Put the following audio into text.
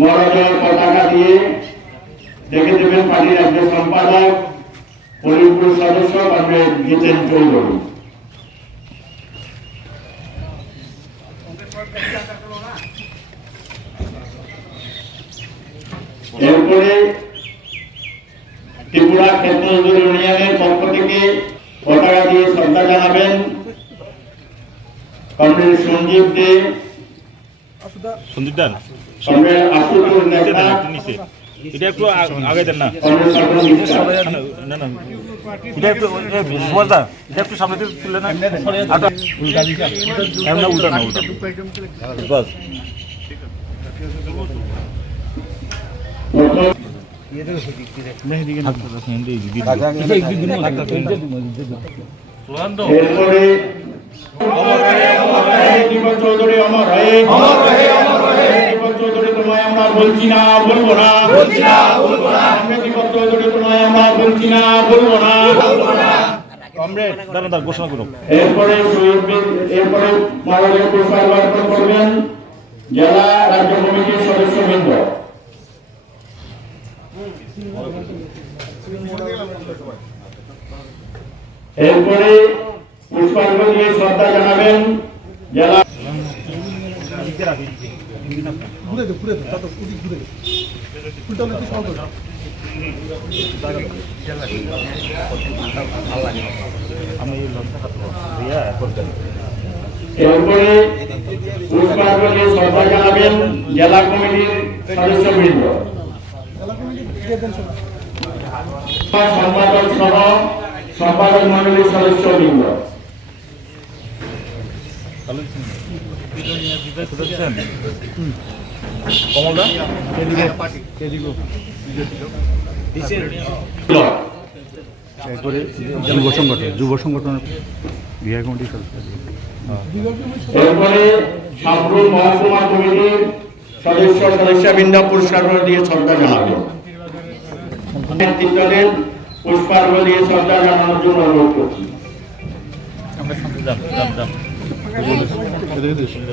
মরদেহ পতাকা দিয়ে দেখে দেবেন পার্টির রাজ্য সম্পাদক পরিপুর সদস্য কমরেড জিতেন চৌধুরী। এরপরে ত্রিপুরা ক্ষেত্র ইউনিয়নের পক্ষ থেকে পতাকা দিয়ে শ্রদ্ধা জানাবেন। কমরেড সঞ্জীব দে সন্দীপ দান নিচে দেন একটু নিচে এটা একটু আগে দেন না। না না এটা একটু সুভাষদা এটা একটু সামনে থেকে তুলে না উল্টা উল্টা না উল্টা। বাস। চৌধুরী অমর হয়ে দীপক চৌধুরী তোমায় আমরা বলছি না বলব না। বলছি না বলব না। দীপক চৌধুরী তোমায় আমরা বলছি না বলব না। কমরেড দাঁড়ান দাঁড়ান ঘোষণা করুন। এরপরে এরপরে মাননীয় পুরস্কার করবেন জেলা রাজ্য কমিটির সদস্যবৃন্দ এরপরে পুষ্পার্ঘ দিয়ে শ্রদ্ধা জানাবেন জেলা ঘুরে দে ঘুরে দে তত ওদিক ঘুরে দে। উল্টা উল্টা সব আমি এরপরে শ্রদ্ধা জানাবেন জেলা কমিটির সদস্যবৃন্দ। সব সম্পাদক সহ সম্পাদক মন্ডলীর সদস্যবৃন্দ। এরপরে যুব সংগঠন যুব সংগঠনের বিহার কমিটির সদস্য সদস্য সদস্যবৃন্দ পুরস্কার দিয়ে শ্রদ্ধা জানাবে নেতৃত্বদের পুষ্পার্ঘ দিয়ে শ্রদ্ধা জানানোর জন্য অনুরোধ করছি Öyle de şimdi.